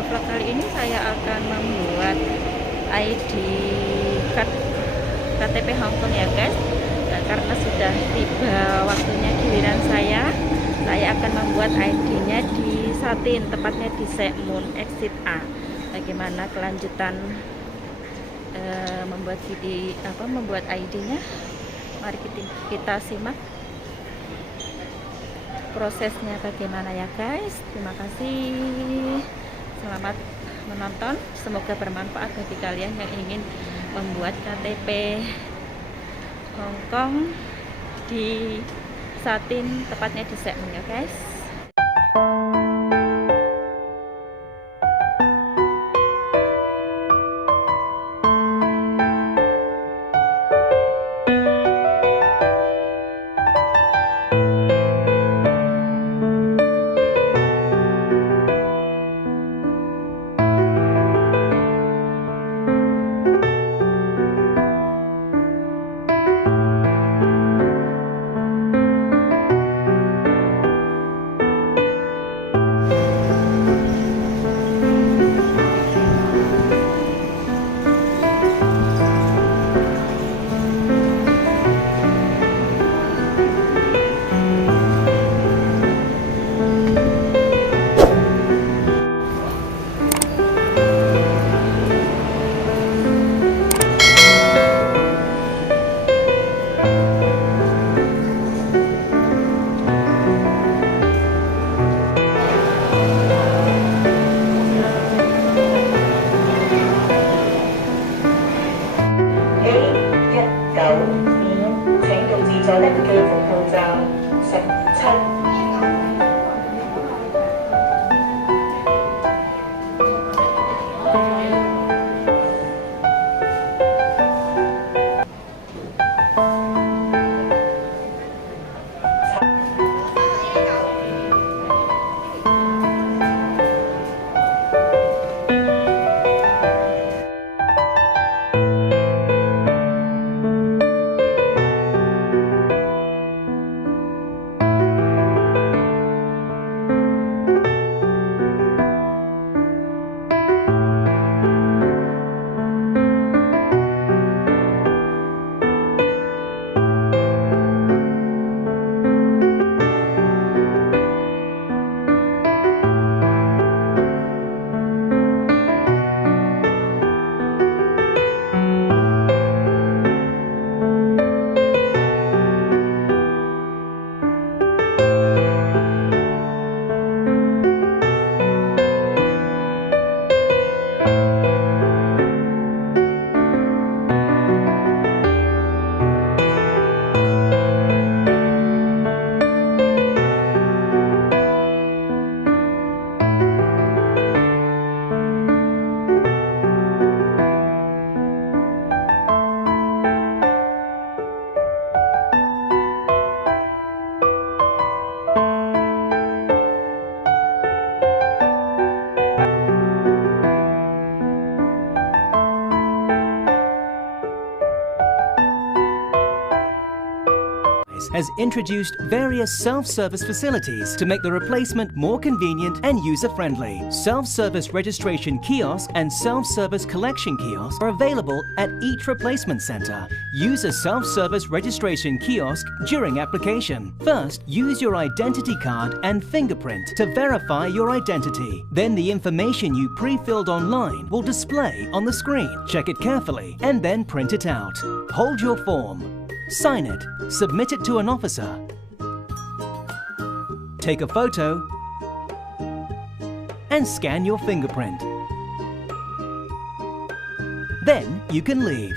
video vlog kali ini saya akan membuat ID card KTP Hong Kong ya guys. Nah, karena sudah tiba waktunya giliran saya akan membuat ID-nya di ShaTin, tepatnya di Shek exit A. Bagaimana kelanjutan membuat ID-nya? Mari kita simak prosesnya bagaimana ya guys. Terima kasih, selamat menonton, semoga bermanfaat bagi kalian yang ingin membuat KTP Hong Kong di ShaTin, tepatnya di Shek ya guys. Has introduced various self-service facilities to make the replacement more convenient and user-friendly. Self-service registration kiosk and self-service collection kiosk are available at each replacement center. Use a self-service registration kiosk during application. First, use your identity card and fingerprint to verify your identity. Then the information you pre-filled online will display on the screen. Check it carefully and then print it out. Hold your form. Sign it, submit it to an officer, take a photo, and scan your fingerprint. Then you can leave.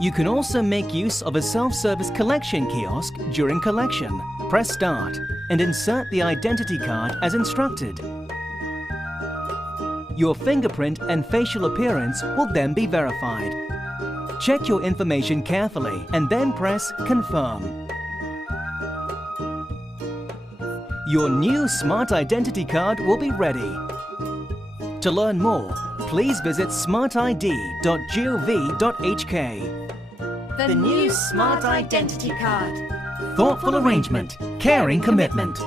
You can also make use of a self-service collection kiosk during collection. Press Start and insert the identity card as instructed. Your fingerprint and facial appearance will then be verified. Check your information carefully and then press Confirm. Your new Smart Identity card will be ready. To learn more, please visit smartid.gov.hk. The new Smart Identity Card. Thoughtful arrangement, caring commitment.